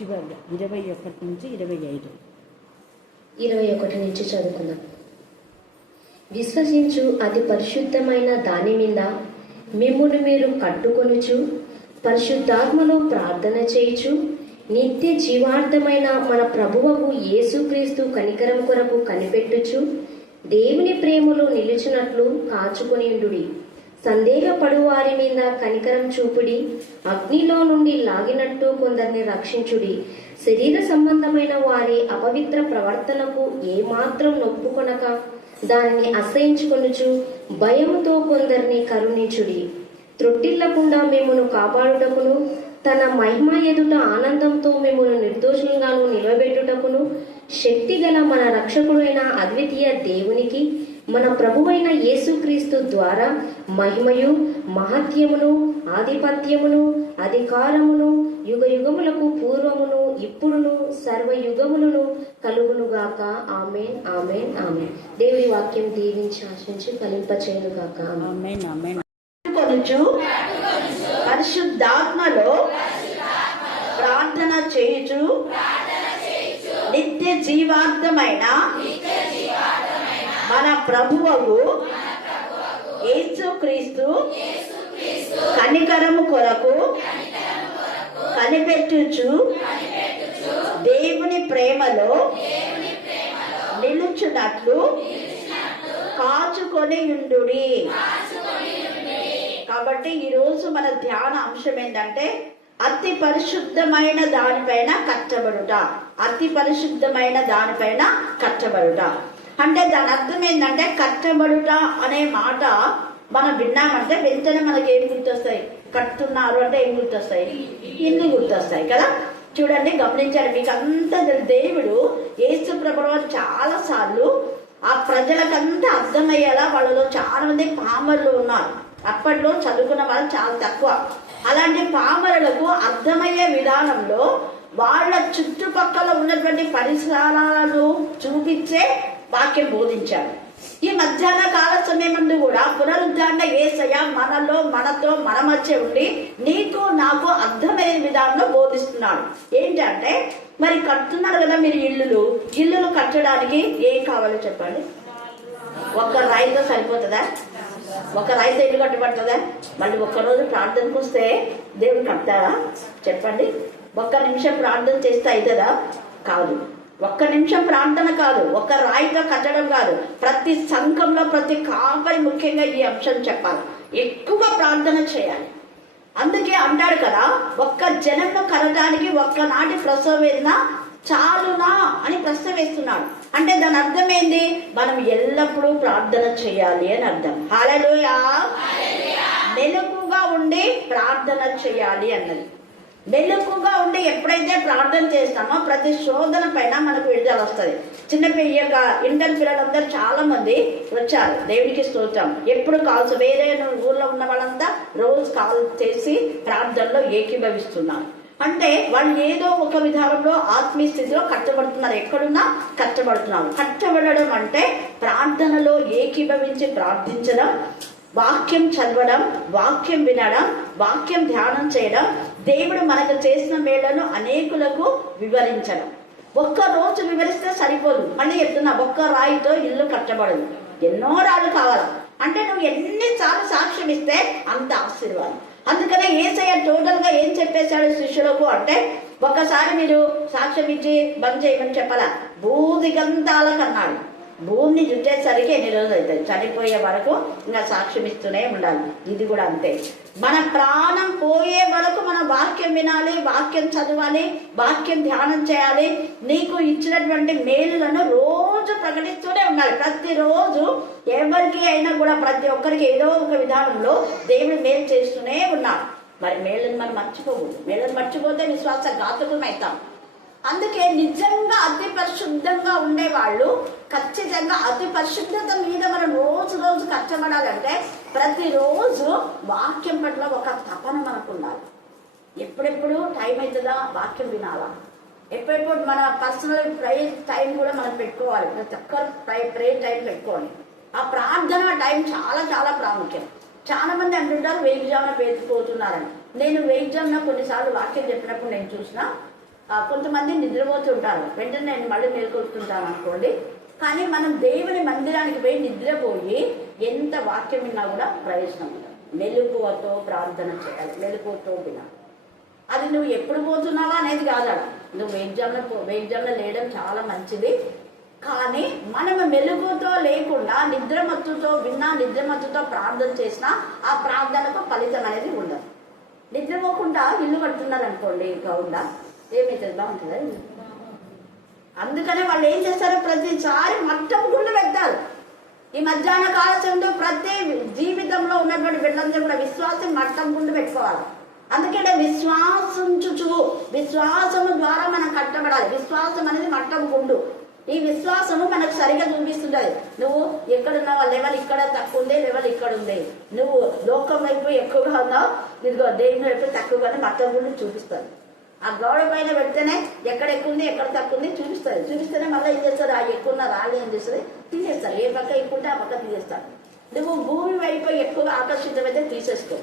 చివరిగా 21 నుంచి 25. 21 నుంచి చదువుకుందాం. విశ్వసించు అతి పరిశుద్ధమైన దాని మీద మిమ్మును మీరు కట్టుకొనుచు పరిశుద్ధాత్మలో ప్రార్థన చేయుచు నిత్య జీవార్థమైన మన ప్రభువకు యేసుక్రీస్తు కనికరం కొరకు కనిపెట్టుచు దేవుని ప్రేమలో నిలుచున్నట్లు కాచుకొనియుండుడి. సందేహపడు వారి మీద కనికరం చూపుడి. అగ్నిలో నుండి లాగినట్టు కొందరిని రక్షించుడి. శరీర సంబంధమైన వారి అపవిత్ర ప్రవర్తనకు ఏమాత్రం నొప్పుకొనక దానిని అసహించుకొనుచు భయముతో కొందరిని కరుణించుడి. త్రొట్టిల్లకుండా మిమ్మును కాపాడుటకును తన మహిమ ఎదుట ఆనందంతో మిమ్మును నిర్దోషులుగాను నిలబెట్టుటకును శక్తి గల మన రక్షకుడైన అద్వితీయ దేవునికి మన ప్రభువైన యేసుక్రీస్తు ద్వారా మహిమయు మహత్యమును ఆధిపత్యమును అధికారమును యుగ యుగములకు పూర్వమును ఇప్పుడును సర్వయుగములను కలుగునుగాక. ఆమేన్ ఆమేన్ ఆమేన్. దేవుని వాక్యం దీవించి ఆశించి ఫలింపచేయునుగాక. ఆమేన్ ఆమేన్. పరిశుద్ధాత్మలో ప్రార్థన చేయుచు నిత్య జీవార్థమైన మన ప్రభువకు యేసుక్రీస్తు కనికరము కొరకు కనిపెట్టుచు దేవుని ప్రేమలో నిలుచున్నట్లు కాచుకొని ఉండుడి. కాబట్టి ఈరోజు మన ధ్యాన అంశం ఏంటంటే అతి పరిశుద్ధమైన దానిపైన కట్టబడుట. అతి పరిశుద్ధమైన దానిపైన కట్టబడుట అంటే దాని అర్థం ఏంటంటే కట్టబడుట అనే మాట మనం విన్నామంటే వెంటనే మనకి ఏం గుర్తొస్తాయి? కట్టున్నారు అంటే ఏం గుర్తొస్తాయి? ఇల్లు గుర్తొస్తాయి కదా. చూడండి, గమనించాలి. మీకు అంతా దేవుడు యేసు ప్రభువు చాలా సార్లు ఆ ప్రజలకంతా అర్థమయ్యేలా వాళ్ళలో చాలా మంది పామరులు ఉన్నారు. అప్పట్లో చదువుకున్న వాళ్ళు చాలా తక్కువ. అలాంటి పామరులకు అర్థమయ్యే విధానంలో వాళ్ళ చుట్టుపక్కల ఉన్నటువంటి పరిసరాలను చూపించే వాక్యం బోధించాడు. ఈ మధ్యాహ్న కాల సమయమందు కూడా పునరుద్ధరణ యేసయ్య మనలో మనతో మన మధ్య ఉండి నీకు నాకు అర్థమయ్యే విధానంలో బోధిస్తున్నాడు. ఏంటంటే మరి కట్టున్నారు కదా మీరు ఇల్లులు కట్టడానికి ఏం కావాలో చెప్పండి. ఒక్క రాయితో సరిపోతుందా? ఒక రాయితో ఇల్లు కట్టబడుతుందా? మళ్ళీ ఒక్కరోజు ప్రార్థనకు వస్తే దేవుడు కడతారా? చెప్పండి. ఒక్క నిమిషం ప్రార్థన చేస్తే అవుతుందా? కాదు. ఒక్క నిమిషం ప్రార్థన కాదు, ఒక్క రాయితో కట్టడం కాదు. ప్రతి సంఘంలో ప్రతి కాపరి ముఖ్యంగా ఈ అంశం చెప్పాలి. ఎక్కువ ప్రార్థన చేయాలి. అందుకే అంటాడు కదా, ఒక్క జనంలో కనడానికి ఒక్కనాటి ప్రసవ వేదన చాలునా అని ప్రశ్న వేస్తున్నాడు. అంటే దాని అర్థం ఏంది? మనం ఎల్లప్పుడూ ప్రార్థన చేయాలి అని అర్థం. హల్లెలూయా. మెలకుగా ఉండి ప్రార్థన చేయాలి అన్నది. మెలకుగా ఉండి ఎప్పుడైతే ప్రార్థన చేస్తామో ప్రతి శోధన పైన మనకు విడుదల వస్తుంది. చిన్నపిల్ల ఇంటర్ పిల్లలందరూ చాలా మంది వచ్చారు. దేవునికి స్తోత్రం. ఎప్పుడు కాల్స్ వేరే ఊర్లో ఉన్న వాళ్ళంతా రోజు కాల్ చేసి ప్రార్థనలో ఏకీభవిస్తున్నారు. అంటే వాళ్ళు ఏదో ఒక విధానంలో ఆత్మీయ స్థితిలో కట్టబడుతున్నారు. ఎక్కడున్నా కట్టబడుతున్నారు. కట్టబడడం అంటే ప్రార్థనలో ఏకీభవించి ప్రార్థించడం, వాక్యం చదవడం, వాక్యం వినడం, వాక్యం ధ్యానం చేయడం, దేవుడు మనకు చేసిన మేళ్లను అనేకులకు వివరించడం. ఒక్క రోజు వివరిస్తే సరిపోదు. మళ్ళీ చెప్తున్నా, ఒక్క రాయితో ఇల్లు కట్టబడదు. ఎన్నో రాళ్ళు కావాలి. అంటే నువ్వు ఎన్నిసార్లు సాక్ష్యం ఇస్తే అంత ఆశీర్వాదం. అందుకనే యేసయ్య టోటల్ గా ఏం చెప్పేశాడు శిష్యులకు అంటే, ఒక్కసారి మీరు సాక్ష్యం ఇచ్చి బంద్ చేయమని చెప్పాలా? భూదిగంతాలకు అన్నాడు. భూమిని చుట్టేసరికి ఎన్ని రోజులు అవుతాయి? చనిపోయే వరకు ఇంకా సాక్ష్యం ఇస్తూనే ఉండాలి. ఇది కూడా అంతే. మన ప్రాణం పోయే వరకు మన వాక్యం వినాలి, వాక్యం చదవాలి, వాక్యం ధ్యానం చేయాలి. నీకు ఇచ్చినటువంటి మేలులను రోజు ప్రకటిస్తూనే ఉండాలి. ప్రతిరోజు ఎవరికి అయినా కూడా ప్రతి ఒక్కరికి ఏదో ఒక విధానంలో దేవుడు మేలు చేస్తూనే ఉన్నాడు. మరి మేలును మనం మర్చిపోవు. మేలును మర్చిపోతే విశ్వాసఘాతకం అవుతాం. అందుకే నిజంగా అతి పరిశుద్ధంగా ఉండేవాళ్ళు ఖచ్చితంగా అతి పరిశుద్ధత మీద మనం రోజు కష్టపడాలంటే ప్రతిరోజు వాక్యం పట్ల ఒక తపన మనకు ఉండాలి. ఎప్పుడెప్పుడు టైం అవుతుందా వాక్యం వినాలా? ఎప్పుడెప్పుడు మన పర్సనల్ ప్రేయర్ టైం కూడా మనం పెట్టుకోవాలి. ప్రతి ఒక్కరు ప్రేయర్ టైం పెట్టుకోవాలి. ఆ ప్రార్థన టైం చాలా చాలా ప్రాముఖ్యం. చాలా మంది అంటుంటారు వేగిజామున పేరుకుపోతున్నారని. నేను వేగిజామున కొన్నిసార్లు వాక్యం చెప్పినప్పుడు నేను చూసిన కొంతమంది నిద్రపోతుంటారు, వెంటనే నేను మళ్ళీ మేల్కొస్తుంటాను అనుకోండి. కానీ మనం దేవుని మందిరానికి పోయి నిద్రపోయి ఎంత వాక్యం విన్నా కూడా ప్రయోజనం ఉండదు. మెలకువతో ప్రార్థన చేయాలి, మెలకువతో వినాలి. అది నువ్వు ఎప్పుడు పోతున్నావా అనేది కాదు. నువ్వు ఎగ్జామ్లో లేయడం చాలా మంచిది, కానీ మనం మెలుగుతో లేకుండా నిద్రమత్తుతో విన్నా, నిద్రమత్తుతో ప్రార్థన చేసినా ఆ ప్రార్థనకు ఫలితం అనేది ఉండదు. నిద్రపోకుండా ఇల్లు కడుతున్నారు అనుకోండి, గౌండా ఏమైతుంది? బాగుంటుందా? అందుకనే వాళ్ళు ఏం చేస్తారు, ప్రతిసారి మట్టం గుండు పెడతారు. ఈ మధ్యాహ్న కాల సమయంలో ప్రతి జీవితంలో ఉన్నటువంటి బిడ్డలందరూ కూడా విశ్వాసం మట్టం గుండు పెట్టుకోవాలి. అందుకే విశ్వాసము ద్వారా మనం కట్టబడాలి. విశ్వాసం అనేది మట్టం గుండు. ఈ విశ్వాసము మనకు సరిగా చూపిస్తుంటది. నువ్వు ఎక్కడున్నావా, లెవెల్ ఇక్కడ తక్కువ ఉంది, లెవెల్ ఇక్కడ ఉంది. నువ్వు లోకం వైపు ఎక్కువగా ఉన్నావు, ఇదిగో దేవుని వైపు తక్కువగానే మట్టం గుండు చూపిస్తారు. ఆ గోడ పైన పెడితేనే ఎక్కడ ఎక్కువ ఉంది, ఎక్కడ తక్కువ ఉంది చూపిస్తారు. చూపిస్తేనే మళ్ళీ ఏం చేస్తారు, ఆ ఎక్కువ రాళ్ళు ఏం చేస్తుంది, తీసేస్తారు. ఏ పక్క ఎక్కువ ఉంటే ఆ పక్క తీసేస్తారు. నువ్వు భూమి వైపు ఎక్కువగా ఆకర్షితమైతే తీసేసుకో.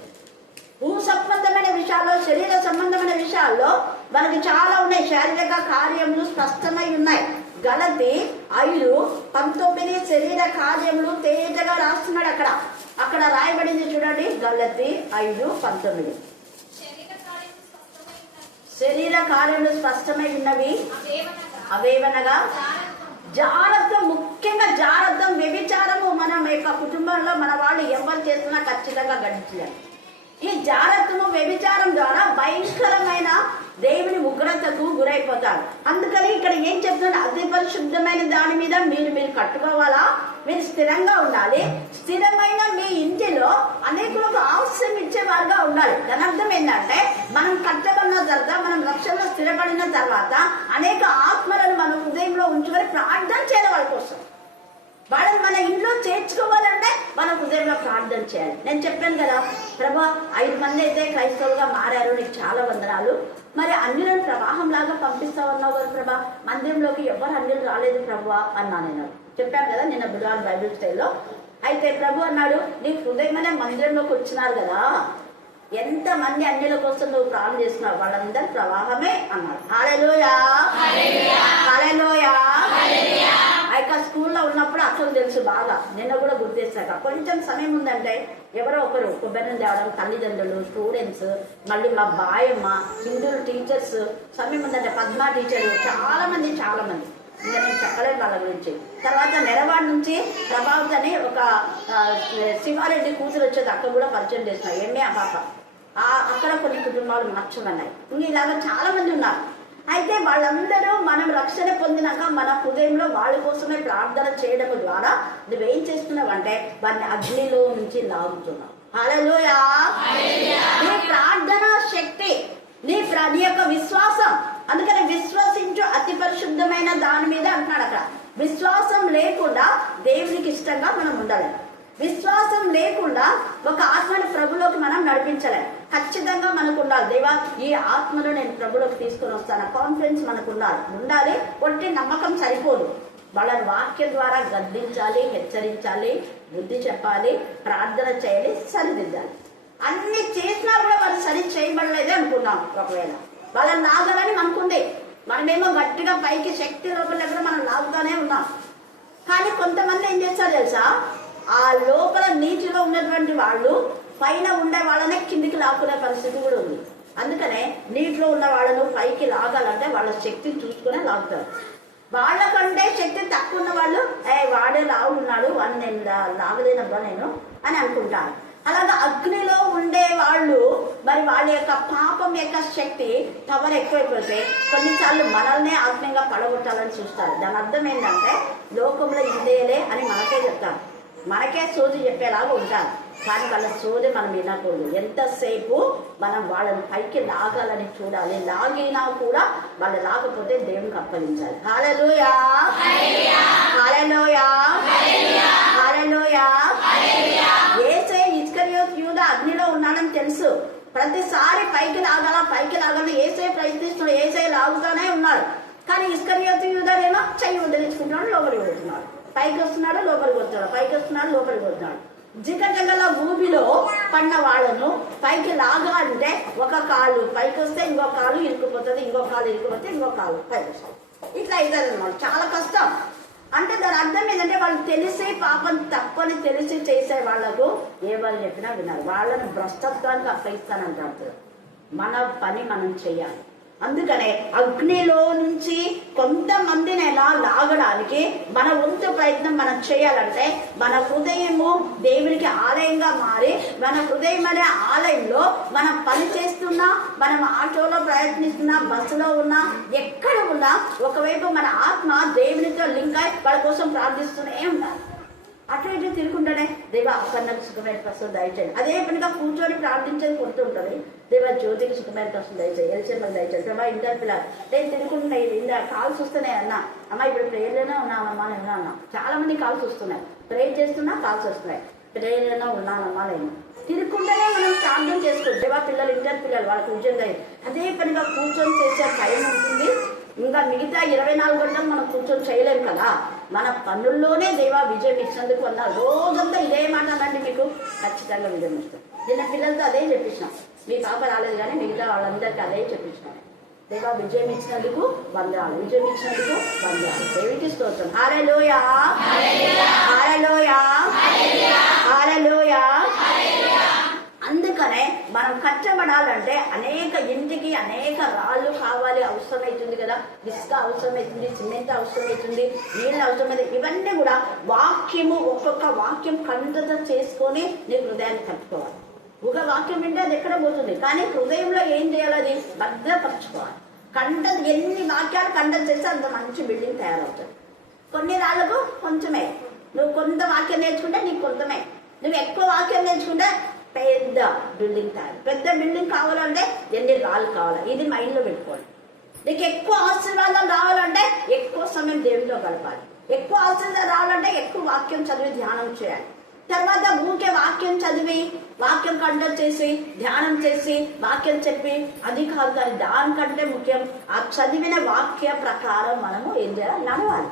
భూ సంబంధమైన విషయాల్లో, శరీర సంబంధమైన విషయాల్లో మనకి చాలా ఉన్నాయి. శారీరక కార్యములు స్పష్టమై ఉన్నాయి. గలతీ 5:19 శరీర కార్యములు తేజగా రాస్తున్నాడు. అక్కడ రాయబడింది చూడండి, గలతీ 5:19 శరీర కార్యములు స్పష్టమై ఉన్నవి అవేవనగా జాగ్రత్తం, ముఖ్యంగా జాగ్రత్తం, వ్యభిచారము మన యొక్క కుటుంబంలో మన వాళ్ళు ఎవరు చేస్తున్నా ఖచ్చితంగా గడిచారు. ఈ జాగ్రత్తము వ్యభిచారం ద్వారా భయంకరమైన దేవుని ఉగ్రతకు గురైపోతారు. అందుకని ఇక్కడ ఏం చెప్తున్నాడు, అతి పరిశుద్ధమైన దాని మీద మీరు కట్టుకోవాలా, మీరు స్థిరంగా ఉండాలి. స్థిరమైన మీ ఇంటిలో అనేకులకు ఆశ్రయం ఇచ్చేవారుగా ఉండాలి. దాని అర్థం ఏంటంటే, మనం కట్టబడిన తర్వాత, మనం రక్షణలో స్థిరపడిన తర్వాత అనేక ఆత్మలను మన హృదయంలో ఉంచుకొని ప్రార్థన చేయాలి వాళ్ళ కోసం. వాళ్ళని మన ఇంట్లో చేర్చుకోవాలంటే మన హృదయంలో ప్రార్థన చేయాలి. నేను చెప్పాను కదా, ప్రభా 5 మంది అయితే క్రైస్తవులుగా మారారు, నీకు చాలా వందనాలు. మరి అన్యులను ప్రవాహం లాగా పంపిస్తావన్నావు కదా ప్రభా, మందిరంలోకి ఎవరు అన్యులు రాలేదు ప్రభా అన్నా. నేను చెప్పాను కదా నిన్న బుధవారం బైబిల్ స్టైల్లో. అయితే ప్రభు అన్నాడు, నీ హృదయమనే మందిరంలోకి వచ్చినారు కదా, ఎంత మంది అన్యుల కోసం నువ్వు ప్రార్థన చేస్తున్నావు, వాళ్ళందరూ ప్రవాహమే అన్నాడు. హల్లెలూయా, హల్లెలూయా. ఆ యొక్క స్కూల్లో ఉన్నప్పుడు అసలు తెలుసు బాగా, నిన్న కూడా గుర్తిస్తాక కొంచెం సమయం ఉందంటే ఎవరో ఒకరు కొబ్బరిని తేవడం, తల్లిదండ్రులు, స్టూడెంట్స్, మళ్ళీ మా బాయమ్మ, హిందువులు టీచర్స్, సమయం ఉందంటే పద్మా టీచర్, చాలా మంది ఇంకా నేను చెప్పలేను వాళ్ళ గురించి. తర్వాత నెరవాడ నుంచి ప్రభావత్ అని ఒక శివారెడ్డి కూతురు వచ్చేది, అక్కడ కూడా పరిచయం చేస్తున్నారు. ఎంఏ ఆ పాప. అక్కడ కొన్ని కుటుంబాలు మార్చమన్నాయి. ఇంకా ఇలాగా చాలా మంది ఉన్నారు. అయితే వాళ్ళందరూ మనం రక్షణ పొందినాక మన హృదయంలో వాళ్ళ కోసమే ప్రార్థన చేయడం ద్వారా నువ్వేం చేస్తున్నావంటే వారిని అగ్నిలో నుంచి లాగుతున్నావు. హల్లెలూయా. నీ ప్రార్థన శక్తి, నీ యొక్క విశ్వాసం. అందుకని విశ్వసించు అతి పరిశుద్ధమైన దాని మీద అంటున్నాడు అక్కడ. విశ్వాసం లేకుండా దేవునికి ఇష్టంగా మనం ఉండాలి. విశ్వాసం లేకుండా ఒక ఆత్మని ప్రభులోకి మనం నడిపించలేం. ఖచ్చితంగా మనకు ఉండాలి, దేవా ఈ ఆత్మను నేను ప్రభులోకి తీసుకొని వస్తాను, కాన్ఫిడెన్స్ మనకు ఉండాలి. ఒట్టి నమ్మకం సరిపోదు. వాళ్ళని వాక్యం ద్వారా గద్దించాలి, హెచ్చరించాలి, బుద్ధి చెప్పాలి, ప్రార్థన చేయాలి, సరిదిద్దాలి. అన్ని చేసినా కూడా వాళ్ళు సరి చేయబడలేదే అనుకున్నాం. ఒకవేళ వాళ్ళని లాగాలని మనకుంది, మనమేమో గట్టిగా పైకి శక్తి లోపల కూడా మనం లాగుతానే ఉన్నాం. కానీ కొంతమంది ఏం చేస్తారు తెలుసా, ఆ లోపల నీటిలో ఉన్నటువంటి వాళ్ళు పైన ఉండే వాళ్ళనే కిందికి లాక్కునే పరిస్థితి కూడా ఉంది. అందుకనే నీటిలో ఉన్న వాళ్ళను పైకి లాగాలంటే వాళ్ళ శక్తిని చూసుకునే లాగుతారు. వాళ్ళకంటే శక్తి తక్కువ ఉన్న వాళ్ళు వాడే లాగున్నాడు, వాడిని నేను లాగలేనబ్బా నేను అని అనుకుంటాను. అలాగే అగ్నిలో ఉండే వాళ్ళు మరి వాళ్ళ యొక్క పాపం యొక్క శక్తి పవర్ ఎక్కువైపోతే కొన్నిసార్లు మనల్నే ఆత్మీయంగా పడగొట్టాలని చూస్తారు. దాని అర్థం ఏంటంటే లోకంలో ఇదేలే అని మనకే చెప్తారు, మనకే సోది చెప్పేలాగా ఉంటారు. కానీ వాళ్ళ సోది మనం వినకూడదు. ఎంతసేపు మనం వాళ్ళని పైకి లాగాలని చూడాలి. లాగినా కూడా వాళ్ళు లాగపోతే దేవునికి అప్పగించాలి. హల్లెలూయా, హల్లెలూయా, హల్లెలూయా. యేసే ఇస్కరియోతు యూదా అగ్నిలో ఉన్నాడని తెలుసు. ప్రతిసారి పైకి లాగాలని యేసే ప్రయత్నిస్తున్నాడు, యేసే లాగుతానే ఉన్నాడు. కానీ ఇస్కరియోతు యూదానేమో చెయ్యి వదిలించుకుంటున్నాడు, లోపలికి వెళ్తున్నాడు. పైకి వస్తున్నాడు, లోపలికి వస్తున్నాడు, పైకి వస్తున్నాడు, లోపలికి వస్తున్నాడు. జిగజగల ఊబిలో పడిన వాళ్ళను పైకి లాగాలంటే ఒక కాలు పైకి వస్తే ఇంకో కాలు ఇరుక్కుపోతుంది, ఇంకో కాలు ఇరుక్కుపోతే ఇంకో కాలు పైకి వస్తుంది. ఇట్లా అవుతుంది అన్నమాట. చాలా కష్టం. అంటే దాని అర్థం ఏంటంటే వాళ్ళు తెలిసి పాపం తప్పని తెలిసి చేసే వాళ్లకు ఏమని చెప్పినా విన్నారు. వాళ్ళని భ్రష్టత్వానికి అప్పగిస్తానంటారు. మన పని మనం చెయ్యాలి. అందుకనే అగ్నిలో నుంచి కొంతమందిని ఎలా లాగడానికి మన వంతు ప్రయత్నం మనం చేయాలంటే మన హృదయము దేవునికి ఆలయంగా మారి మన హృదయం అనే ఆలయంలో మనం పని చేస్తున్నా, మనం ఆటోలో ప్రయత్నిస్తున్నా, బస్సులో ఉన్నా, ఎక్కడ ఉన్నా ఒకవైపు మన ఆత్మ దేవునితో లింక్ అయి వాళ్ళ కోసం ప్రార్థిస్తూనే ఉండాలి. అటు ఇటు తిరుగుంటానే దేవా అపన్నకు సుఖమైన ప్రశ్న దయచేయండి. అదే పనిగా కూర్చొని ప్రార్థించేది కొడుతుంటది. దేవా జ్యోతికి సుఖమైన ప్రశ్న దయచేయి, ఎలిసేమకు దయచేయండి. ప్రభా ఇంటర్ పిల్లలు నేను తిరుగుతున్నాయి, ఇందా కాల్స్ వస్తున్నాయి అన్న. అమ్మ ఇప్పుడు ప్రేయర్లోనే ఉన్నానమ్మా నేను అన్నా. చాలా మంది కాల్స్ వస్తున్నాయి, ప్రేయర్ చేస్తున్నా కాల్స్ వస్తున్నాయి. ప్రేయర్లోనే ఉన్నానమ్మా నేను తిరుగుకుంటేనే మనం ప్రార్థన చేసుకోవచ్చు. దేవా పిల్లలు ఇంటర్ పిల్లలు వాళ్ళకి ఉద్యోగం అదే పనిగా కూర్చొని చేసే టైం ఉంటుంది. ఇంకా మిగతా 24 గంటలు మనం కూర్చొని చేయలేము కదా. మన పనుల్లోనే దేవా విజయం ఇచ్చినందుకు అన్న రోజంతా ఇదే మాట అనండి, మీకు ఖచ్చితంగా విజయం ఇస్తాం. నిన్న పిల్లలతో అదే చెప్పించినాం. మీ పాప రాలేదు కానీ మిగతా వాళ్ళందరికీ అదే చెప్పించినాం. దేవా విజయం ఇచ్చినందుకు వందనాలు, విజయం ఇచ్చినందుకు వందనాలు. దేవునికి స్తోత్రం. హల్లెలూయా, హల్లెలూయా, హల్లెలూయా. అందుకనే మనం కష్టపడాలంటే అనేక ఇంటికి అనేక రాళ్ళు కావాలి, అవసరమవుతుంది కదా. ఇసుక అవసరమవుతుంది, సిమెంట్ అవసరమవుతుంది, నీళ్ళు అవసరమవుతుంది. ఇవన్నీ కూడా వాక్యము, ఒక్కొక్క వాక్యం కంఠత చేసుకొని నీ హృదయాన్ని కట్టుకోవాలి. ఒక వాక్యం వింటే అది ఎక్కడ పోతుంది, కానీ హృదయంలో ఏం చేయాలి, అది భద్రపరచుకోవాలి. ఎన్ని వాక్యాలు కంఠత చేస్తే అంత మంచి బిల్డింగ్ తయారవుతుంది. కొన్ని రాళ్ళకు కొంచెమే, నువ్వు కొంత వాక్యం నేర్చుకుంటే నీకు కొంతమే, నువ్వు ఎక్కువ వాక్యం నేర్చుకుంటే పెద్ద బిల్డింగ్ తయారు. పెద్ద బిల్డింగ్ కావాలంటే ఎన్ని రాళ్ళు కావాలి, ఇది మైండ్లో పెట్టుకోండి. నీకు ఎక్కువ ఆశీర్వాదం రావాలంటే ఎక్కువ సమయం దేవుడితో గడపాలి. ఎక్కువ ఆశీర్వాదం రావాలంటే ఎక్కువ వాక్యం చదివి ధ్యానం చేయాలి. తర్వాత ఊకే వాక్యం చదివి, వాక్యం కంఠం చేసి, ధ్యానం చేసి, వాక్యం చెప్పి అది కాదు. కానీ దానికంటే ముఖ్యం ఆ చదివిన వాక్య ప్రకారం మనము ఏం చేయాలి, నడవాలి.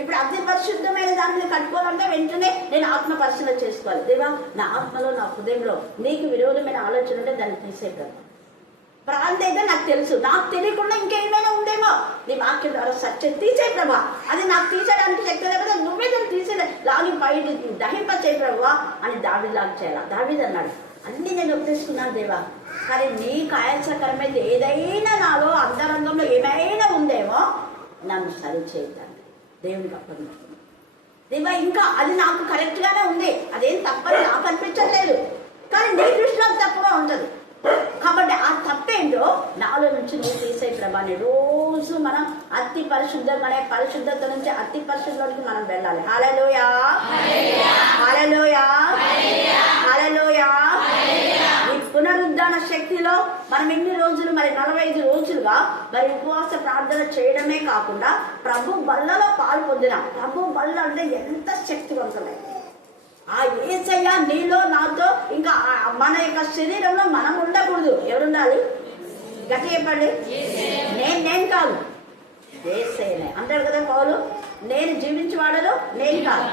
ఇప్పుడు అతి పరిశుద్ధమైన దాన్ని కట్టుకోవాలంటే వెంటనే నేను ఆత్మ పరిశీలన చేసుకోవాలి. దేవా నా ఆత్మలో, నా హృదయంలో నీకు విరోధమైన ఆలోచన ఉంటే దాన్ని తీసేయగలను. ప్రాంతం అయితే నాకు తెలుసు, నాకు తెలియకుండా ఇంకేమైనా ఉందేమో నీ వాక్యం ద్వారా సత్యం తీసే ప్రభా. అది నాకు తీసేయడానికి శక్తి లేకపోతే నువ్వే దాన్ని తీసేది లాగి బయట దహింపచేయ ప్రభా అని దావీదులాగా చేయాలి. దావీదు అన్నాడు, అన్ని నేను ఒప్పేసుకున్నాను దేవా, కానీ నీకు ఆయాసకరమైతే ఏదైనా నాలో అంతరంగంలో ఏమైనా ఉందేమో నన్ను సరి చేద్దాను. దేవునికి అప్పగించుకున్నాను దేవా. ఇంకా అది నాకు కరెక్ట్ గానే ఉంది, అదేం తప్పని నాకు అనిపించట్లేదు, కానీ నీ దృష్టిలో తప్పుగా ఉంటుంది. కాబట్టి ఆ తప్పేంటో నాలో నుంచి నువ్వు తీసే ప్రభాని రోజు మనం అతి పరిశుద్ధం అనే పరిశుద్ధత నుంచి అతి పరిశుద్ధంలోకి మనం వెళ్ళాలి. హల్లెలూయా, హల్లెలూయా, హల్లెలూయా. ఈ పునరుద్ధాన శక్తిలో మనం ఎన్ని రోజులు, మరి 45 రోజులుగా మరి ఉపవాస ప్రార్థన చేయడమే కాకుండా ప్రభు బల్లలో పాలు పొందినాం. ప్రభు బల్ల అంటే ఎంత శక్తివంతమైంది. ఆ యేసయ్య నీలో నాతో, ఇంకా మన యొక్క శరీరంలో మనం ఉండకూడదు. ఎవరుండాలి? గట్టి చెప్పండి. నేను కాదు, యేసయ్యనే అంటాడు కదా పౌలు. నేను జీవించి వాడను నేను కాదు,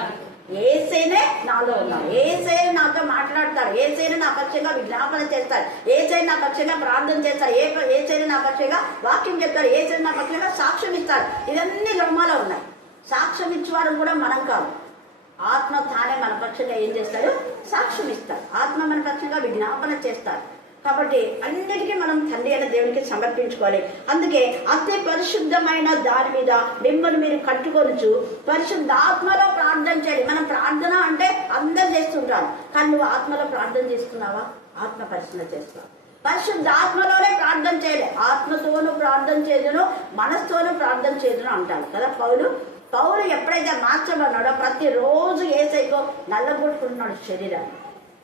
యేసయ్యనే నాలో ఉన్నాడు. యేసయ్య నాతో మాట్లాడతాడు, యేసయ్య నా పక్షంగా విజ్ఞాపన చేస్తాడు, యేసయ్య నా పక్షంగా ప్రార్థన చేస్తాడు, యేసయ్య నా పక్షంగా వాక్యం చెప్తాడు, యేసయ్య నా పక్షంగా సాక్ష్యం ఇస్తాడు. ఇవన్నీ రోమాలో ఉన్నాయి. సాక్ష్యం ఇచ్చేవాడు కూడా మనం కాదు, ఆత్మ తానే మన పక్షంగా ఏం చేస్తాడు, సాక్ష్యం ఇస్తాడు. ఆత్మ మన పక్షంగా విజ్ఞాపన చేస్తాడు. కాబట్టి అన్నిటికీ మనం తండ్రి అయిన దేవునికి సమర్పించుకోవాలి. అందుకే అతి పరిశుద్ధమైన దాని మీద మిమ్మల్ని మీరు కట్టుకొనచ్చు, పరిశుద్ధాత్మలో ప్రార్థన చేయాలి. మనం ప్రార్థన అంటే అందరు చేస్తుంటారు, కానీ నువ్వు ఆత్మలో ప్రార్థన చేస్తున్నావా? ఆత్మ పరిశుద్ధ చేస్తున్నావు. పరిశుద్ధాత్మలోనే ప్రార్థన చేయాలి. ఆత్మతోనూ ప్రార్థన చేదును, మనస్తోనూ ప్రార్థన చేదును అంటారు కదా పౌలు ఎప్పుడైతే మార్చబడినాడో ప్రతిరోజు యేసయ్యకు నల్లగొట్టుకుంటున్నాడు శరీరాన్ని.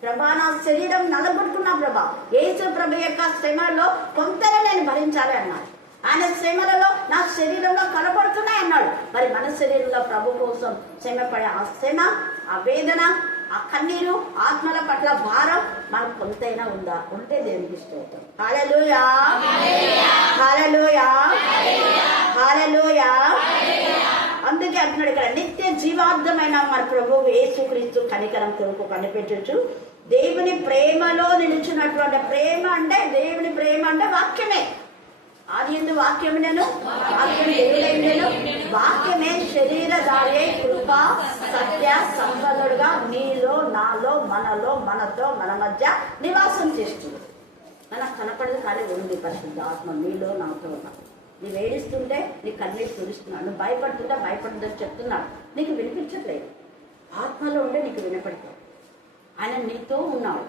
ప్రభా నా శరీరం నల్లగొట్టుకున్నా ప్రభా, యేసు ప్రభు యొక్క శ్రమలో కొంతలో నేను భరించాలి అన్నాడు. ఆయన శ్రమలలో నా శరీరంలో కనబడుతున్నాయి అన్నాడు. మరి మన శరీరంలో ప్రభు కోసం శ్రమపడే ఆ శ్రమ, ఆ వేదన, ఆ కన్నీరు, ఆత్మల పట్ల భారం మనకు కొంతైనా ఉందా? ఉంటే దేవునికి స్తోత్రం. హల్లెలూయా, హల్లెలూయా, హల్లెలూయా. అందుకే అంటున్నాడు ఇక్కడ, నిత్య జీవార్థమైన మన ప్రభువు యేసుక్రీస్తు కనికరం కొరకు కనిపెట్టచ్చు. దేవుని ప్రేమలో నిలుచున్నటువంటి ప్రేమ అంటే, దేవుని ప్రేమ అంటే వాక్యమే. ఆది యందు వాక్యము నేను, వాక్యం దేవుడైనను, వాక్యమే శరీరధారి కృప సత్య సంపన్నుడుగా నీలో నాలో మనలో మనతో మన మధ్య నివాసం చేస్తుంది. మనకు కనపడదు కానీ ఉంది పరిశుద్ధ ఆత్మ నీలో నాతో. నీవు ఏడుస్తుంటే నీ కన్నీరు తుడుస్తున్నాడు, నువ్వు భయపడుతుంటే భయపడుతుందని చెప్తున్నాడు, నీకు వినిపించట్లేదు. ఆత్మలో ఉంటే నీకు వినపడతాడు. ఆయన నీతో ఉన్నాడు,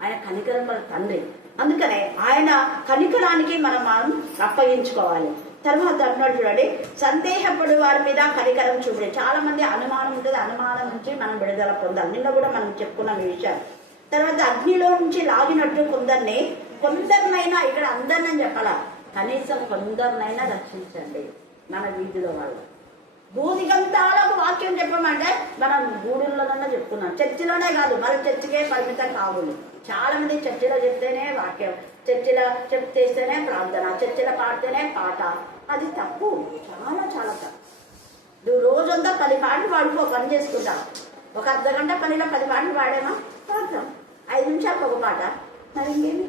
ఆయన కనికరం మన తండ్రి. అందుకనే ఆయన కనికరానికి మనం అప్పగించుకోవాలి. తర్వాత అన్నాడు చూడండి, సందేహపడు వారి మీద కనికరం చూపండి. చాలా మంది అనుమానం ఉంటుంది, అనుమానం నుంచి మనం విడుదల పొందాలి. నిన్న కూడా మనం చెప్పుకున్నాం ఈ విషయాలు. తర్వాత అగ్నిలో నుంచి లాగినట్టు కొందరినైనా, ఇక్కడ అందరినని చెప్పాలా, కనీసం కొందరినైనా రక్షించండి మన వీధిలో వాళ్ళు. భూదిగంతాలకు వాక్యం చెప్పమంటే మనం గూడుల్లోనన్నా చెప్పుకున్నాం, చర్చిలోనే కాదు, మన చర్చికే పరిమితం కావులు. చాలా మంది చర్చిలో చెప్తేనే వాక్యం, చర్చిలో చెప్తేస్తేనే ప్రార్థన, చర్చిలో పాడితేనే పాట. అది తప్పు, చాలా చాలా తప్పు. నువ్వు రోజంతా 10 పాటలు పాడుకో, పని చేసుకుంటావు. ఒక అర్ధగంట పనిలో 10 పాటలు పాడేమా, పాడతాం. 5 నిమిషాలకు ఒక పాట, మరి ఇంకేమి.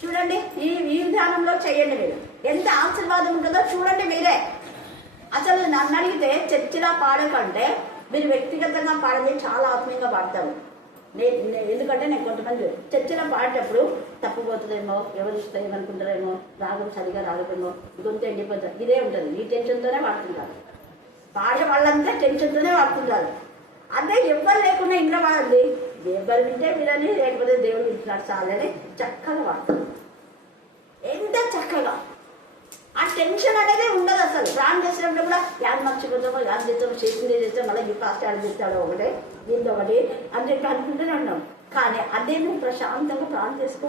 చూడండి, ఈ విధానంలో చెయ్యండి. మీరు ఎంత ఆశీర్వాదం ఉంటుందో చూడండి మీరే. అసలు నన్ను అడిగితే చర్చిలా పాడే కంటే మీరు వ్యక్తిగతంగా పాడేది చాలా ఆత్మీయంగా పాడతారు. ఎందుకంటే నేను కొంతమంది చర్చిలో పాడేటప్పుడు తప్పుపోతుందేమో, ఎవరు ఇస్తే ఏమనుకుంటారేమో, రాగం సరిగా రాకపోయేమో, గొంతు ఎండిపోతారు, ఇదే ఉంటుంది. ఈ టెన్షన్తోనే పాడుతుంటారు. పాడే వాళ్ళంతా టెన్షన్తోనే పాడుతుంటారు. అదే ఎవరు లేకుండా ఇంట్లో పాడండి, ఎవరు వింటే మీరని, లేకపోతే దేవుడు వింటున్నాడు చాలని చక్కగా పాడతారు. ఎంత చక్కగా ఆ టెన్షన్ అనేది ఉండదు అసలు. ప్రాణం చేసినప్పుడు కూడా యాడ్ మర్చిపోతామో, యాడ్ చేస్తామో, చేసిందే చేస్తాం, మళ్ళీ ఈ ఫాస్ట్ యాడ్ చేస్తాడో ఒకటే, దీంతో ఒకటి అని చెప్పి అనుకుంటూనే ఉన్నాం. కానీ అదే నువ్వు ప్రశాంతంగా ప్రాణం చేసుకో,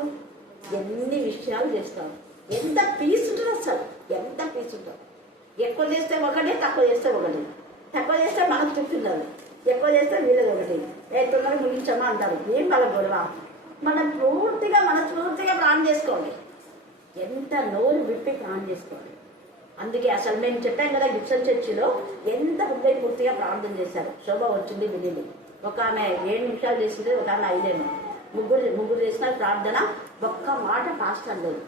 ఎన్ని విషయాలు చేస్తావు. ఎంత పీస్ ఉంటుంది అసలు, ఎంత పీస్ ఉంటుంది. ఎక్కువ చేస్తే ఒకటి, తక్కువ చేస్తే ఒకటి. తక్కువ చేస్తే మనకు చెప్తున్నారు, ఎక్కువ చేస్తే వీళ్ళది ఒకటి. తొందరగా ముగించమా అంటారు. ఏం వాళ్ళ గొడవ. మనం మనస్ఫూర్తిగా ప్రాణం చేసుకోండి. ఎంత నోరు విప్పి ప్రాణం చేసుకోండి. అందుకే అసలు మేము చెప్పాం కదా, గిబ్సన్ చర్చిలో ఎంత హృదయపూర్తిగా ప్రార్థన చేశారు. శోభ వచ్చింది వినింది. ఒక ఆమె 7 నిమిషాలు చేసింది, ఒక ఆమె 5 ముగ్గురు చేసిన ప్రార్థన. ఒక్క మాట పాస్టర్ లేదు.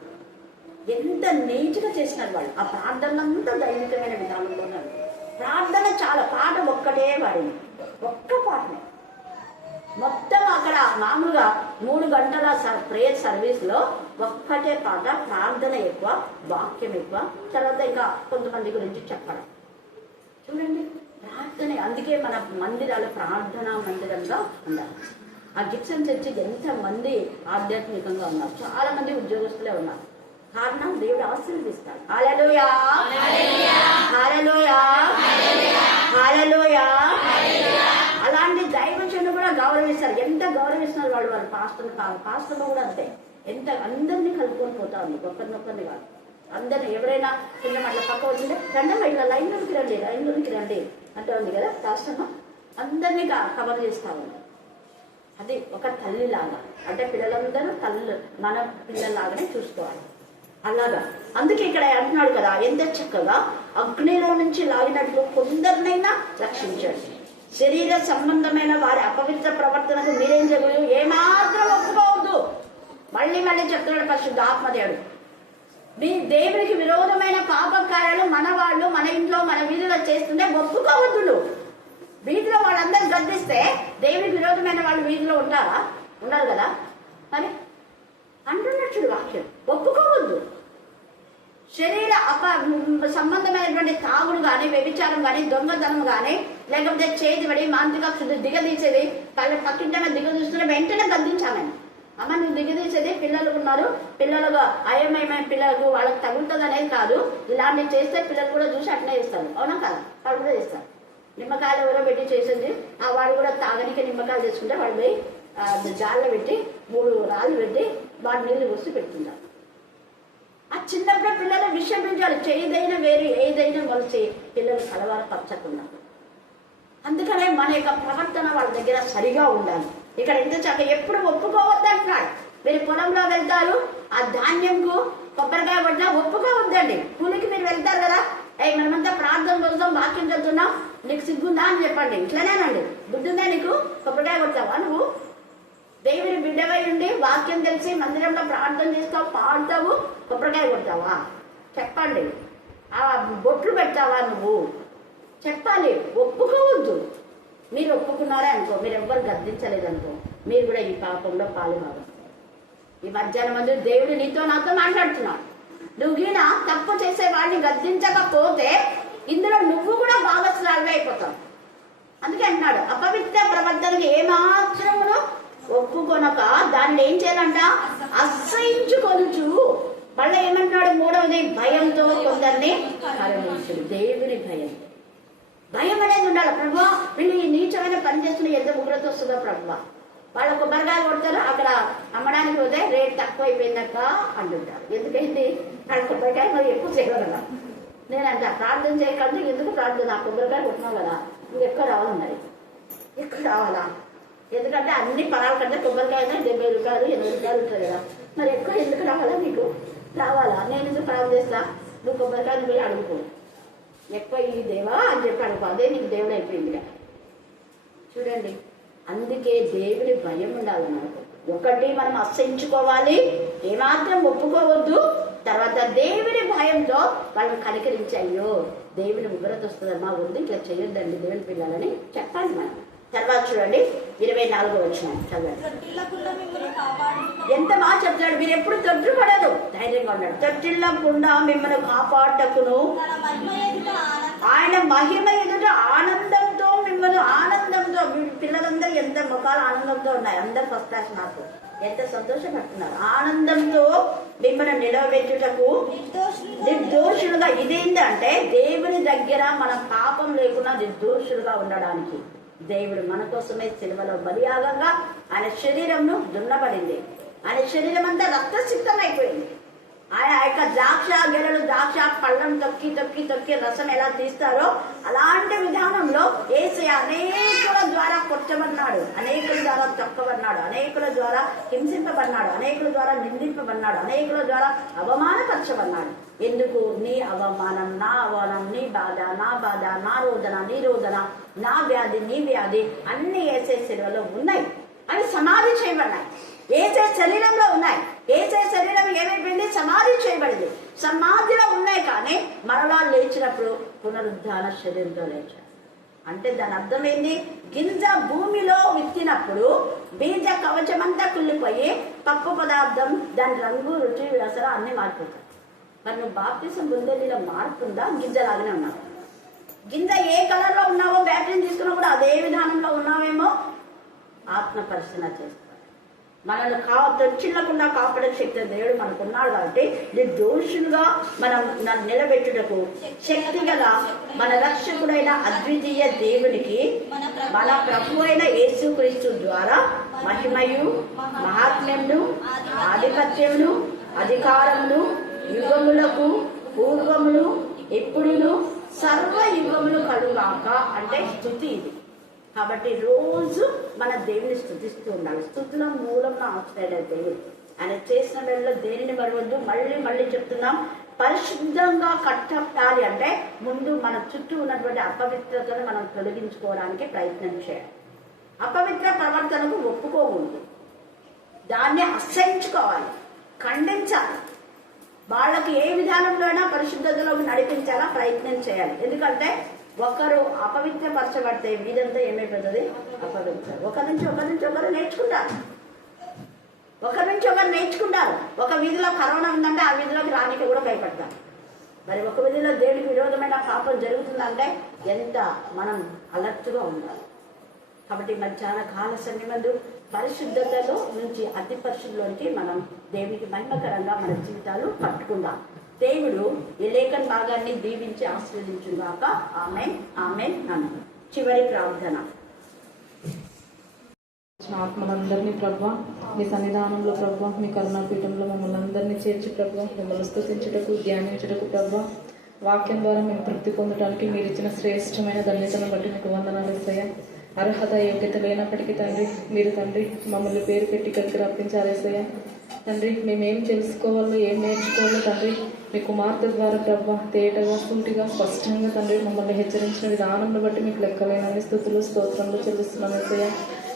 ఎంత నీట్గా చేసినారు వాళ్ళు. ఆ ప్రార్థనంతా దైవికమైన విధానంలోనే. ప్రార్థన చాలా, పాట ఒక్కటే పాడింది, ఒక్క పాటనే. మొత్తం అక్కడ మామూలుగా 3 గంటల ప్రేయర్ సర్వీస్లో ఒక్కటే పాట, ప్రార్థన ఎక్కువ, వాక్యం ఎక్కువ, తర్వాత ఇంకా కొంతమంది గురించి చెప్పడం. చూడండి ప్రార్థన. అందుకే మన మందిరాలు ప్రార్థనా మందిరంగా ఉండాలి. ఆ గిబ్సన్ చర్చి ఎంతమంది ఆధ్యాత్మికంగా ఉన్నారు, చాలా మంది ఉద్యోగస్తులే ఉన్నారు. కారణం దేవుడు ఆశీర్వదిస్తాడు. హల్లెలూయా, హల్లెలూయా, హల్లెలూయా. అలాంటి దైవజనులు కూడా గౌరవిస్తారు. ఎంత గౌరవిస్తున్నారు వాళ్ళు. పాస్టర్లు కూడా అంతే. ఎంత అందరినీ కలుపుకొని పోతా ఉంది, ఒకరినొకరిని కాదు. అందరినీ ఎవరైనా చిన్న అట్లా పక్క వచ్చింటే రండి, ఇట్లా లైన్లోకి రండి అంటే ఉంది కదా పాస్టర్మ. అందరినీ కవర్ చేస్తా ఉంది. అది ఒక తల్లిలాగా, అంటే పిల్లలందరూ తల్లి మన పిల్లల్లాగానే చూసుకోవాలి. అలాగా అందుకే ఇక్కడ అంటున్నాడు కదా, ఎంత చక్కగా అగ్నిలో నుంచి లాగినట్లు కొందరినైనా రక్షించండి. శరీర సంబంధమైన వారి అపవిత్ర ప్రవర్తనకు మీరేం జరుగులు ఏమాత్రం ఒప్పుకోవద్దు. మళ్ళీ చెప్తున్నాడు పరిశుద్ధ ఆత్మదేవుడు. మీ దేవునికి విరోధమైన పాపకార్యాలు మన వాళ్ళు మన ఇంట్లో మన వీధిలో చేస్తుంటే ఒప్పుకోవద్దు. వీధిలో వాళ్ళందరూ గర్దిస్తే దేవునికి విరోధమైన వాళ్ళు వీధిలో ఉంటారా? ఉండరు కదా. మరి అంటున్నట్టు వాక్యం ఒప్పుకోవద్దు. శరీర సంబంధమైనటువంటి తాగుడు కానీ, వ్యభిచారం కానీ, దొంగతనం కానీ, లేకపోతే చేతిబడి మాంత్రిక దిగదీసేది, పక్కింటనే దిగదీస్తున్న వెంటనే గద్దించామని. అమ్మ నువ్వు దిగదీసేది పిల్లలు ఉన్నారు, పిల్లలుగా అయమయమైన పిల్లలకు వాళ్ళకి తగులుతుంది అనేది కాదు. ఇలాంటివి చేస్తే పిల్లలు కూడా చూసి అట్లనే చేస్తారు. అవునా కదా? వాళ్ళు కూడా చేస్తారు. నిమ్మకాయలు ఎవరో పెట్టి చేసేది, వాడు కూడా తాగనికి నిమ్మకాయలు చేసుకుంటే వాళ్ళు పోయి జాల్లో పెట్టి 3 రాళ్ళు పెట్టి వాడి నీళ్ళు పోసి పెడుతుంటారు. ఆ చిన్నప్పుడు పిల్లలు విషమించాలి. చేదైనా వేరు ఏదైనా మొలిచి పిల్లలు కలవరపరచకుండా. అందుకనే మన యొక్క ప్రవర్తన వాళ్ళ దగ్గర సరిగా ఉండాలి. ఇక్కడ ఎంత చక్కగా ఎప్పుడు ఒప్పుకోవద్దు అంటున్నాడు. మీరు పొలంలో వెళ్తారు, ఆ ధాన్యంకు కొబ్బరికాయ పడ్డా ఒప్పుకోవద్దండి. కూలికి మీరు వెళ్తారు కదా, మనమంతా ప్రార్థన కోసం వాక్యం చదువుతున్నాం, నీకు సిగ్గుందా అని చెప్పండి. ఇట్లనేనండి. బుద్ధి ఉందా నీకు? కొబ్బరికాయ కొడతావా నువ్వు? దేవుని బిడ్డవై ఉండి వాక్యం తెలిసి మందిరంలో ప్రార్థన చేస్తావు, పాడుతావు, కొబ్బరికాయ కొడతావా? చెప్పండి. ఆ బొట్లు పెడతావా నువ్వు? చెప్పాలి. ఒప్పుకోవద్దు. మీరు ఒప్పుకున్నారే అనుకో, మీరు ఎవ్వరు గద్దించలేదనుకో, మీరు కూడా ఈ పాపంలో పాలు కావాలి. ఈ మధ్యాహ్నం మంది దేవుడు నీతో నాతో మాట్లాడుతున్నావు. నువ్వు ఈయన తప్పు చేసే వాడిని గద్దించకపోతే ఇందులో నువ్వు కూడా భాగస్వామి అయిపోతావు. అందుకే అన్నాడు, అపవిత్ర ప్రవర్తనకి ఏమాత్రమును ఒప్పుకొనక దాన్ని ఏం చేయాలంట? అసహించుకొనుచు. మళ్ళీ ఏమంటున్నాడు? మూడవది, భయంతో కొందరిని కరుణించుడు. దేవుని భయం. భయం అనేది ఉండాలి. ప్రభా, వీళ్ళు ఈ నీచమైన పని చేస్తున్న ఎంత ఉగ్రత వస్తుందో ప్రభా. వాళ్ళ కొబ్బరికాయ కొడతారు, అక్కడ అమ్మడానికి పోతే రేట్ తక్కువ అయిపోయిందక్క అంటుంటారు. ఎందుకైంది? వాళ్ళ కొబ్బరికాయ మరి ఎక్కువ చేయగలరా? నేనంట ప్రార్థన చేయకంటే ఎందుకు ప్రార్థన? ఆ కొబ్బరికాయ కొట్టినావు కదా, ఇంకెక్కువ రావాలి. మరి ఎక్కువ రావాలా? ఎందుకంటే అన్ని పరాల కంటే కొబ్బరికాయ 70 రూపాయలు 80 రూపాయలు ఉంటుంది కదా, మరి ఎక్కువ ఎందుకు రావాలా? నీకు రావాలా? నేను ఎందుకు ప్రార్థన చేస్తా? నువ్వు కొబ్బరికాయలు పోయి అడుగుకో, ఎక్కువ ఈ దేవా అని చెప్పి అనుకో, అదే నీకు దేవుడు అయిపోయింది. చూడండి, అందుకే దేవుడి భయం ఉండాలి మనకు. ఒకటి మనం అసహించుకోవాలి, ఏమాత్రం ఒప్పుకోవద్దు. తర్వాత దేవుడి భయంతో వాళ్ళని కనికరించాయో దేవుని ఉగ్రత వస్తుందమ్మా, ఉంది ఇట్లా చేయొద్దండి దేవుని పిల్లలని చెప్పాలి మనం. తర్వాత చూడండి 24వ వచనం చదవండి. ఎంత బాగా చెప్తాడు. మీరు ఎప్పుడు తొట్టుపడరు, ధైర్యంగా ఉన్నాడు. తొట్టిల్లకుండా మిమ్మల్ని కాపాడటకును ఆయన మహిమ ఎదుట ఆనందంతో మిమ్మల్ని ఆనందంతో, పిల్లలందరూ ఎంత ముఖాలు ఆనందంతో ఉన్నాయి, అందరు ఫస్ట్ క్లాస్ నాకు ఎంత సంతోషపడుతున్నారు. ఆనందంతో మిమ్మల్ని నిలబెట్టుటకు నిర్దోషులుగా. ఇదేంటంటే దేవుని దగ్గర మనం పాపం లేకుండా నిర్దోషులుగా ఉండడానికి దేవుడు మన కోసమే సిలువలో బలియాగంగా ఆయన శరీరంను దున్నబడింది. ఆయన శరీరం అంతా రక్తసిక్తం అయిపోయింది. ఆయన యొక్క ద్రాక్ష గెలలు, ద్రాక్ష పళ్ళను తొక్కి తొక్కి తొక్కి రసం ఎలా తీస్తారో అలాంటి విధానంలో యేసయ్య అనేకుల ద్వారా కొట్టబడినాడు, అనేకుల ద్వారా తొక్కబడినాడు, అనేకుల ద్వారా హింసింపబడినాడు, అనేకుల ద్వారా నిందింపబడినాడు, అనేకుల ద్వారా అవమానపరచబడినాడు. ఎందుకు? నీ అవమానం నా అవమానం, నీ బాధ నా బాధ, నా రోదన నీ రోదన, నా వ్యాధి నీ వ్యాధి అన్ని యేసే శరీరంలో ఉన్నాయి. అవి సమాధి చేయబడినాయి, యేసే శరీరంలో ఉన్నాయి. యేసే శరీరం ఏమైపోయింది? సమాధి చేయబడింది. సమాధిలో ఉన్నాయి, కానీ మరలా లేచినప్పుడు పునరుద్ధాన శరీరంతో లేచాడు. అంటే దాని అర్థం ఏంది? గింజ భూమిలో విత్తినప్పుడు బీజ కవచమంతా కుళ్ళిపోయి పప్పు పదార్థం, దాని రంగు, రుచి, రసన అన్ని మారిపోతాయి. మరి నువ్వు బాప్తిసం పొందే నీలో మార్పు ఉందా? గింజలాగానే ఉన్నావు. గింజ ఏ కలర్ లో ఉన్నావో బ్యాటరీని తీసుకున్నా కూడా అదే విధానంలో ఉన్నావేమో. ఆత్మ పరిశీలన చేస్తాడు. మనల్ని తొచ్చిల్లకుండా కాపాడే శక్తి దేవుడు మనకున్నాడు. కాబట్టి నిర్దోషులుగా మనం నిలబెట్టుటకు శక్తి గల మన రక్షకుడైన అద్వితీయ దేవునికి మన ప్రభు అయిన యేసుక్రీస్తు ద్వారా మహిమయు మహాత్మ్యమును ఆధిపత్యమును అధికారమును యుగములకు పూర్వములు ఎప్పుడును సర్వ యుగములు కలుగాక. అంటే స్తుతి ఇది. కాబట్టి రోజు మన దేవుని స్తుతిస్తూ ఉండాలి. స్తుతుల మూలంలో ఆశ్రయ దేవుడు. ఆయన చేసిన వేళలో దేనిని మరవద్దు. మళ్ళీ మళ్ళీ చెప్తున్నాం, పరిశుద్ధంగా కట్టాలి అంటే ముందు మన చుట్టూ ఉన్నటువంటి అపవిత్రతను మనం తొలగించుకోవడానికి ప్రయత్నం చేయాలి. అపవిత్ర ప్రవర్తనకు ఒప్పుకోకూడదు, దాన్ని అసహించుకోవాలి, ఖండించాలి. వాళ్ళకి ఏ విధానంలో అయినా పరిశుద్ధతలోకి నడిపించాలా ప్రయత్నం చేయాలి. ఎందుకంటే ఒకరు అపవిత్రపరచబడితే వీధంతా ఏమైపోతుంది? అపవిత్ర. ఒకరి నుంచి ఒకరు నేర్చుకుంటారు, ఒకరి నుంచి ఒకరు నేర్చుకుంటారు. ఒక వీధిలో కరోనా ఉందంటే ఆ వీధిలోకి రానికి కూడా భయపడతారు. మరి ఒక వీధిలో దేవుడికి విరోధమైన పాపం జరుగుతుందంటే ఎంత మనం అలర్ట్గా ఉండాలి. కాబట్టి మరి చాలా కాల సమయమందు పరిశుద్ధతలో నుంచి అతి పరిశుద్ధలోనికి మనం దేవునికి మహిమకరంగా మన జీవితాలు పట్టుకుందాం. దేవుడు ఈ లేఖన భాగాన్ని దీవించి ఆశీర్వదించుగాక. ఆమేన్, ఆమేన్, ఆమేన్. చివరి ప్రార్థన. ఆత్మలందరినీ ప్రభా మీ సన్నిధానంలో ప్రభా మీ కరుణాపీఠంలో మమ్మల్ని అందరినీ చేర్చి ప్రభా మిమ్మల్ని స్తుతించుటకు ధ్యానించుటకు ప్రభా వాక్యం ద్వారా మేము తృప్తి పొందడానికి మీరు ఇచ్చిన శ్రేష్టమైన ధన్యతను బట్టి మీకు వందనాలు యేసయ్యా. అర్హత యోగ్యత లేనప్పటికీ తండ్రి మీరు తండ్రి మమ్మల్ని పేరు పెట్టి ఇక్కడికి రప్పించారు యేసయ్యా. తండ్రి మేమేం తెలుసుకోవాలో ఏం నేర్చుకోవాలో తండ్రి మీ కుమార్తె ద్వారా ప్రభా తేటగా సూటిగా స్పష్టంగా తండ్రి మమ్మల్ని హెచ్చరించిన విధానంలో బట్టి మీకు లెక్కలేనని స్తుతులు స్తోత్రంలో చెల్లిస్తున్నాం యేసయ్య.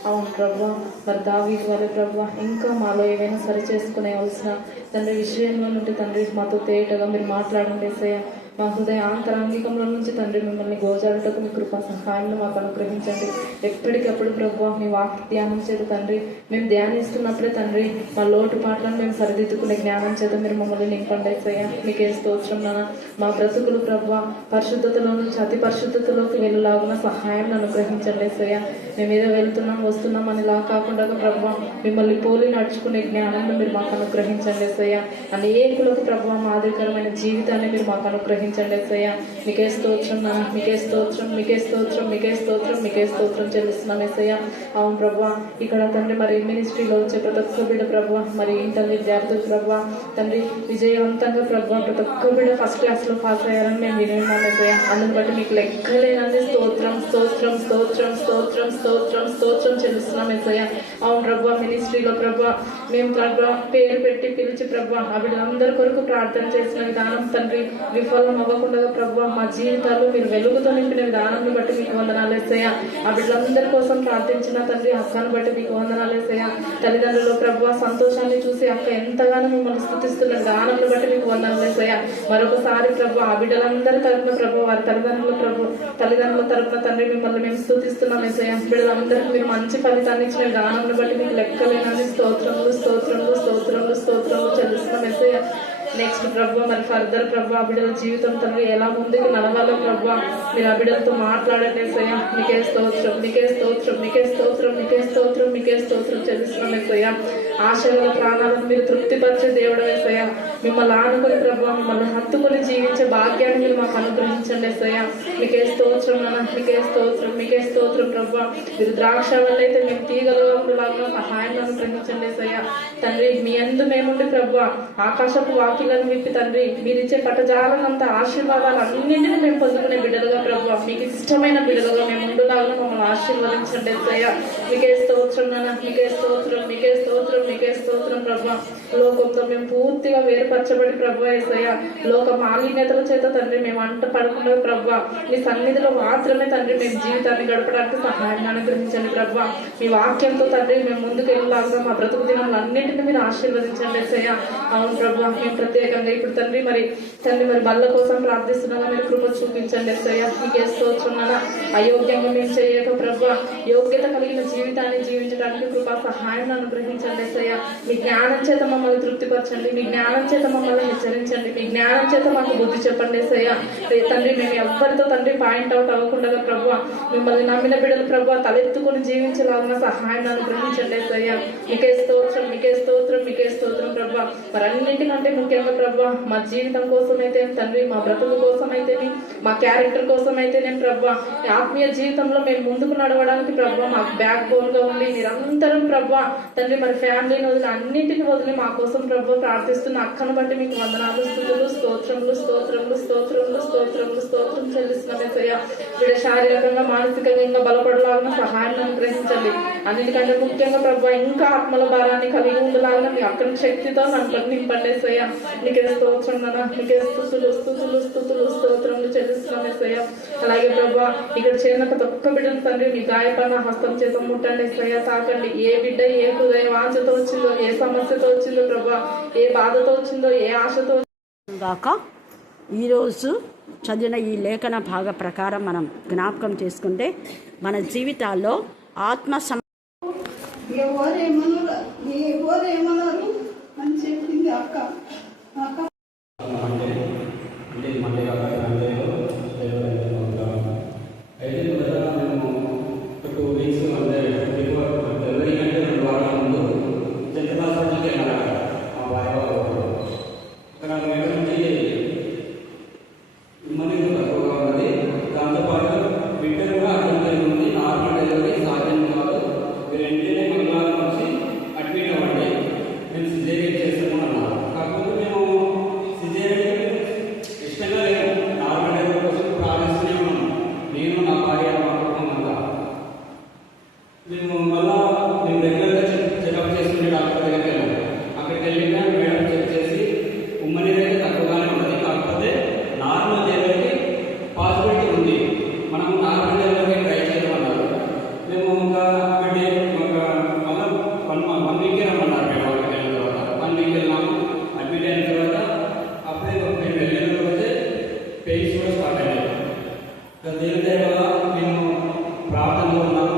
అవును ప్రభా, మరి దావీదు వారి ప్రభా ఇంకా మాలో ఏవైనా సరి చేసుకునేవలసిన తండ్రి విషయంలో నుండి తండ్రి మాతో తేటగా మీరు మాట్లాడండి యేసయ్య. మా హృదయ ఆంతరాంగికంలో నుంచి తండ్రి మిమ్మల్ని గోజారుటకు మీ కృపా సహాయాన్ని మాకు అనుగ్రహించండి. ఎప్పటికప్పుడు ప్రభు మీ వాక్య ధ్యానం చేత తండ్రి మేము ధ్యానిస్తున్నప్పుడే తండ్రి మా లోటుపాట్లను మేము సరిదిద్దుకునే జ్ఞానం చేత మీరు మమ్మల్ని నింపండి యేసయ్య. మీకే స్తోత్రం నాన్న. మా బ్రతుకులు ప్రభు పరిశుద్ధతలో నుంచి అతి పరిశుద్ధతలోకి వెళ్ళలాగున సహాయాన్ని అనుగ్రహించండి యేసయ్య. మేము ఏదో వెళ్తున్నాం వస్తున్నాం అనిలా కాకుండా ప్రభు మిమ్మల్ని పోలి నడుచుకునే జ్ఞానాన్ని మీరు మాకు అనుగ్రహించండి యేసయ్య. అనేకులకు ప్రభు మాదిరికరమైన జీవితాన్ని మీరు మాకు అనుగ్రహించండి యేసయ్య. మీకే స్తోత్రం నాన్న. మీకే స్తోత్రం, మీకే స్తోత్రం, మీకే స్తోత్రం, మీకే స్తోత్రం చెల్లిస్తున్నాం యేసయ్య. అవును ప్రభు ఇక్కడ తండ్రి మరి మినిస్ట్రీలో వచ్చే ప్రతి ఒక్క బిడ్డ ప్రభు మరి ఇంటర్ విద్యార్థులు ప్రభు తండ్రి విజయవంతంగా ప్రభు ప్రతి ఒక్క బిడ్డ ఫస్ట్ క్లాస్లో పాస్ అయ్యారని మేము విన్నాం యేసయ్య. అందుని బట్టి మీకు లెక్కలేనండి స్తోత్రం స్తోత్రం స్తోత్రం స్తోత్రం స్తోత్రం స్తోత్రం చెల్లిస్తున్నాం యేసయ్య. అవును ప్రభు మినిస్ట్రీలో ప్రభు మేము ప్రభు పేరు పెట్టి పిలిచి ప్రభు ఆ బిడ్డలందరి కొరకు ప్రార్థన చేసిన విధానం తండ్రి విఫలం అవ్వకుండా ప్రభు మా జీవితాలు మీరు వెలుగుతో నింపిన విధానాన్ని బట్టి మీకు వందనాలు యేసయ్య. ఆ బిడ్డలందరి కోసం ప్రార్థించిన తండ్రి అక్కను బట్టి మీకు వందనాలు యేసయ్య. తల్లిదండ్రులు ప్రభు సంతోషాన్ని చూసి అక్క ఎంతగానో మిమ్మల్ని స్తుతిస్తున్న విధానాన్ని బట్టి మీకు వందనాలు యేసయ్య. మరొకసారి ప్రభు ఆ బిడ్డలందరి తరపున ప్రభు వారి తల్లిదండ్రుల తరపున తండ్రి మిమ్మల్ని మేము స్తుతిస్తున్నాం యేసయ్య. బిడ్డలందరికీ మీరు మంచి ఫలితాన్ని ఇచ్చిన విధానాన్ని బట్టి మీకు లెక్కలేనని స్తోత్రములు స్తోత్రములు స్తోత్రములు స్తోత్రములు చెల్లిస్తున్నాం యేసయ్య. నెక్స్ట్ ప్రభు మరి ఫర్దర్ ప్రభు ఆ బిడ్డల జీవితం తండ్రి ఎలా ముందుకు నడవాలో ప్రభు మీరు ఆ బిడ్డలతో మాట్లాడండి యేసయ్య. మీకే స్తోత్రం, మీకే స్తోత్రం, మీకే స్తోత్రం, మీకే స్తోత్రం, మీకే స్తోత్రం చెల్లిస్తున్నాం యేసయ్య. ఆశల ప్రాణాలను మీరు తృప్తిపరిచే దేవుడు యేసయ్య. మిమ్మల్ని ఆనుకొని ప్రభు మిమ్మల్ని హత్తుకొని జీవించే భాగ్యాన్ని మీరు మాకు అనుగ్రహించండి యేసయ్య. మీకే స్తోత్రం నాన్న. మీకే స్తోత్రం, మీకే స్తోత్రం ప్రభు. మీరు ద్రాక్ష వల్ల అయితే మేము తీగలుగా ఉండేలాగా సహాయాన్ని అనుగ్రహించండి యేసయ్య. తండ్రి మీ యందు మేముండి ప్రభు ఆకాశపు వాకిలను విప్పి తండ్రి మీరిచ్చే పట్టజాలనంత ఆశీర్వాదాలు అన్నింటినీ మేము పొందుకునే బిడ్డలుగా ప్రభు మీకు ఇష్టమైన బిడ్డలుగా మేము ఉండులాగా మమ్మల్ని ఆశీర్వదించండి యేసయ్య. మీకే స్తోత్రం నాన్న. మీకే స్తోత్రం, మీకే స్తోత్రం, మీకే స్తోత్రం ప్రభు. లోకంతో మేము పూర్తిగా వేరుపరచబడి ప్రభు యేసయ్య లోక మాలిన్యతల చేత తండ్రి మేము అంట పడకుండా ప్రభు మీ సన్నిధిలో మాత్రమే తండ్రి మేము జీవితాన్ని గడపడానికి సహాయాన్ని అనుగ్రహించండి ప్రభు. మీ వాక్యంతో తండ్రి మేము ముందుకు వెళ్ళలాగా మా బ్రతుకు దినాలు అన్నింటినీ మీరు ఆశీర్వదించండి యేసయ్య. అవును ప్రభు మేము ప్రత్యేకంగా ఇప్పుడు తండ్రి మరి బల్ల కోసం ప్రార్థిస్తున్నాగా మీరు కృప చూపించండి యేసయ్య. మీకే స్తోత్రం నాన్న. అయోగ్యంగా మేము చేయక ప్రభు యోగ్యత కలిగిన జీవితాన్ని జీవించడానికి కృపా సహాయాన్ని అనుగ్రహించండి యేసయ్య. మీ జ్ఞానం చేత మమ్మల్ని తృప్తిపరచండి. మీ జ్ఞానం చేత మమ్మల్ని హెచ్చరించండి. మీ జ్ఞానం చేత మాకు బుద్ధి చెప్పండి యేసయ్య. తండ్రి మేము ఎవ్వరితో తండ్రి పాయింట్ అవుట్ అవ్వకుండా ప్రభు మిమ్మల్ని నమ్మిన బిడ్డలు ప్రభు తలెత్తుకుని జీవించలాగిన సహాయాన్ని అనుగ్రహించండి యేసయ్య. మీకే స్తోత్రం, మీకే స్తోత్రం, మీకే స్తోత్రం ప్రభు. మరి అన్నింటికంటే ముఖ్యంగా ప్రభు మా జీవితం కోసం అయితే తండ్రి మా బ్రతుకు కోసం అయితేనే మా క్యారెక్టర్ కోసం అయితేనే ప్రభు ఆత్మీయ జీవితంలో మేము ముందుకు నడవడానికి ప్రభు మాకు బ్యాక్ బోన్ గా ఉండి నిరంతరం ప్రభు తండ్రి మరి ఫ్యామిలీని వదిలి అన్నింటిని వదిలి మా కోసం ప్రభు ప్రార్థిస్తున్న అక్కను బట్టి మీకు వందనాలు స్తుతులు స్తోత్రములు స్తోత్రములు స్తోత్రములు స్తోత్రములు స్తోత్రం చెల్లిస్తున్నాం యేసయ్య. వీడ శారీరకంగా మానసికంగా ఇంకా బలపడలాగిన సహాయాన్ని అనుగ్రహించండి. అన్నిటికంటే ముఖ్యంగా ప్రభు ఇంకా ఆత్మల భారాన్ని కలిగి ఉండలాగిన మీ అక్కడి శక్తితో నన్ను నింపండి యేసయ్య. నీకే స్తోత్రం నాన్న. నీకే స్తుతులు స్తుతులు స్తుతులు స్తోత్రములు చెల్లిస్తున్నాం యేసయ్య. అలాగే ప్రభు ఇక్కడ చేరిన ప్రతి ఒక్క బిడ్డను తండ్రి మీ గాయపడిన హస్తం చేత ముట్టండి యేసయ్య. తాకండి. ఏ బిడ్డ ఏ హృదయ వాంఛతో వచ్చిందో, ఏ సమస్యతో వచ్చిందో ప్రభు, ఏ బాధతో వచ్చిందో, ఏ ఆశతో గాక ఈరోజు చదివిన ఈ లేఖన భాగ ప్రకారం మనం జ్ఞాపకం చేసుకుంటే మన జీవితాల్లో ఆత్మ ఎవరేమన్నారు అని చెప్పింది అక్క. బిడ్డ కూడా అర్థం ఉంది నార్మల్ డెలివరీ సాధ్యం కాదు. మీరు వెంటనే మంగళవారం వచ్చి పెయిన్స్ కూడా స్టార్ట్ అయ్యాయి. ఇంకా దేవుని దయ వల్ల మేము ప్రార్థనలో ఉన్నాము.